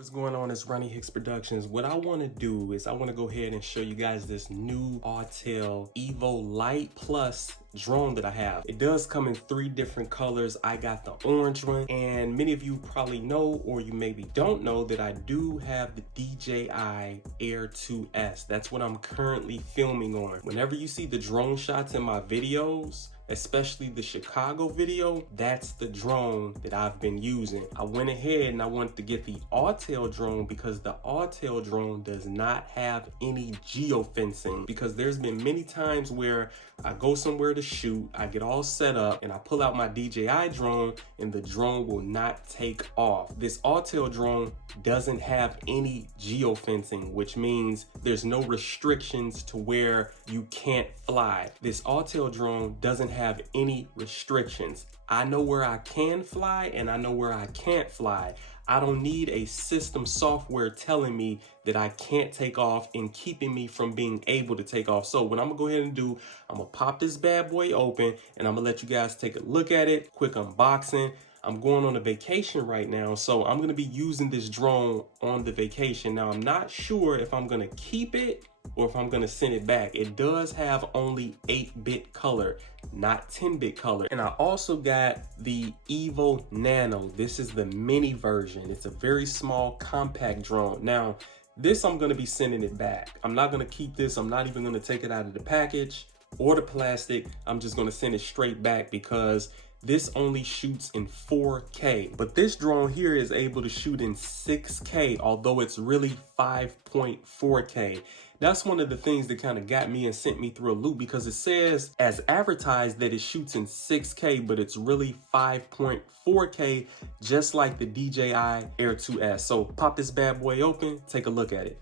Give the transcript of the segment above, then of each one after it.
What's going on? It's Ronnie Hicks Productions. What I want to do is I want to go ahead and show you guys this new Autel Evo Lite Plus drone that I have. It does come in 3 different colors. I got the orange one, and many of you probably know, or you maybe don't know, that I do have the DJI Air 2S. That's what I'm currently filming on. Whenever you see the drone shots in my videos, especially the Chicago video, that's the drone that I've been using. I went ahead and I wanted to get the Autel drone because the Autel drone does not have any geofencing, because there's been many times where I go somewhere to shoot, I get all set up, and I pull out my DJI drone and the drone will not take off. This Autel drone doesn't have any geofencing, which means there's no restrictions to where you can't fly. This Autel drone doesn't have any restrictions. I know where I can fly and I know where I can't fly. I don't need a system software telling me that I can't take off and keeping me from being able to take off. So what I'm gonna go ahead and do, I'm gonna pop this bad boy open and I'm gonna let you guys take a look at it. Quick unboxing. I'm going on a vacation right now, so I'm gonna be using this drone on the vacation. Now, I'm not sure if I'm gonna keep it or if I'm gonna send it back. It does have only 8-bit color, not 10-bit color. And I also got the Evo Nano. This is the mini version. It's a very small, compact drone. Now, this I'm gonna be sending it back. I'm not gonna keep this. I'm not even gonna take it out of the package or the plastic. I'm just gonna send it straight back because this only shoots in 4K, but this drone here is able to shoot in 6K, although it's really 5.4K. That's one of the things that kind of got me and sent me through a loop, because it says as advertised that it shoots in 6K, but it's really 5.4K, just like the DJI Air 2S. So pop this bad boy open, take a look at it.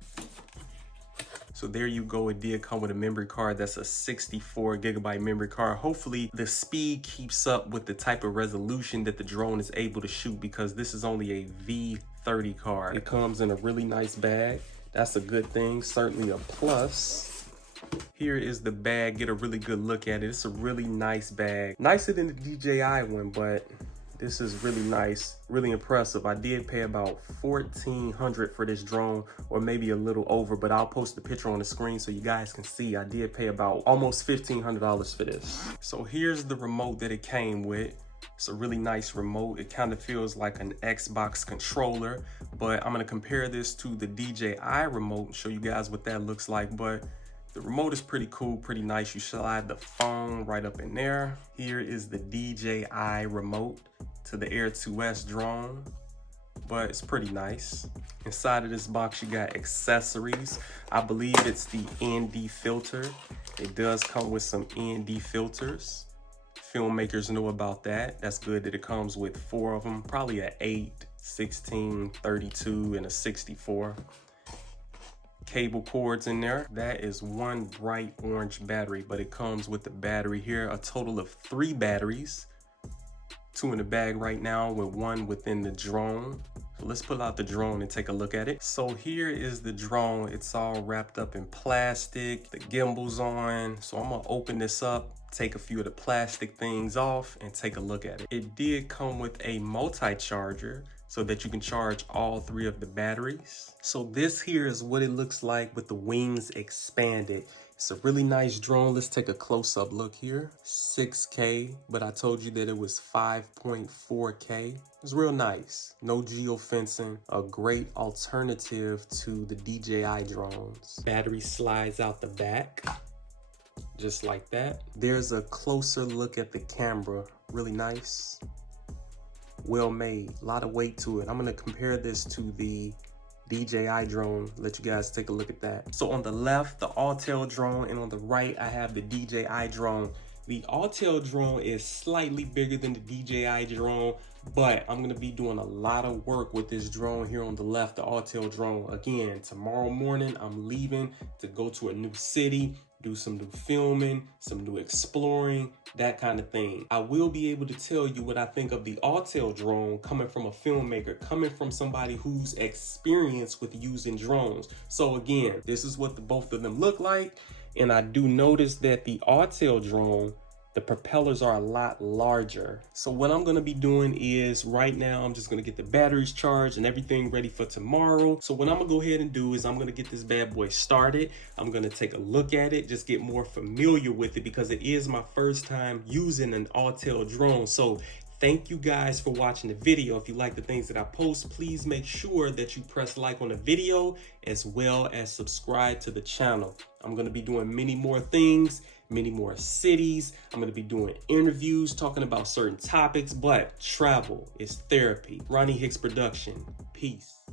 So there you go. It did come with a memory card. That's a 64GB memory card. Hopefully the speed keeps up with the type of resolution that the drone is able to shoot, because this is only a V30 card. It comes in a really nice bag. That's a good thing, certainly a plus. Here is the bag. Get a really good look at it. It's a really nice bag. Nicer than the DJI one, but this is really nice, really impressive. I did pay about $1,400 for this drone, or maybe a little over, but I'll post the picture on the screen so you guys can see. I did pay about almost $1,500 for this. So here's the remote that it came with. It's a really nice remote. It kind of feels like an Xbox controller, but I'm gonna compare this to the DJI remote and show you guys what that looks like. But the remote is pretty cool, pretty nice. You slide the phone right up in there. Here is the DJI remote to the Air 2S drone, but it's pretty nice. Inside of this box, you got accessories. I believe it's the ND filter. It does come with some ND filters. Filmmakers know about that. That's good that it comes with 4 of them, probably an 8, 16, 32, and a 64. Cable cords in there. That is one bright orange battery, but it comes with the battery here, a total of 3 batteries. 2 in the bag right now with 1 within the drone. So let's pull out the drone and take a look at it. So here is the drone. It's all wrapped up in plastic. The gimbal's on. So I'm gonna open this up, take a few of the plastic things off, and take a look at it. It did come with a multi-charger so that you can charge all 3 of the batteries. So this here is what it looks like with the wings expanded. It's a really nice drone. Let's take a close-up look here. 6K, but I told you that it was 5.4K. It's real nice. No geofencing. A great alternative to the DJI drones. Battery slides out the back, just like that. There's a closer look at the camera. Really nice. Well made. A lot of weight to it. I'm gonna compare this to the DJI drone, let you guys take a look at that. So on the left, the Autel drone, and on the right, I have the DJI drone. The Autel drone is slightly bigger than the DJI drone, but I'm gonna be doing a lot of work with this drone here on the left, the Autel drone. Again, tomorrow morning, I'm leaving to go to a new city, do some new filming, some new exploring, that kind of thing. I will be able to tell you what I think of the Autel drone coming from a filmmaker, coming from somebody who's experienced with using drones. So again, this is what both of them look like. And I do notice that the Autel drone the propellers are a lot larger. So what I'm gonna be doing is right now, I'm just gonna get the batteries charged and everything ready for tomorrow. So what I'm gonna go ahead and do is I'm gonna get this bad boy started. I'm gonna take a look at it, just get more familiar with it because it is my first time using an Autel drone. So thank you guys for watching the video. If you like the things that I post, please make sure that you press like on the video as well as subscribe to the channel. I'm gonna be doing many more things, many more cities. I'm gonna be doing interviews, talking about certain topics, but travel is therapy. Ronnie Hicks Production, peace.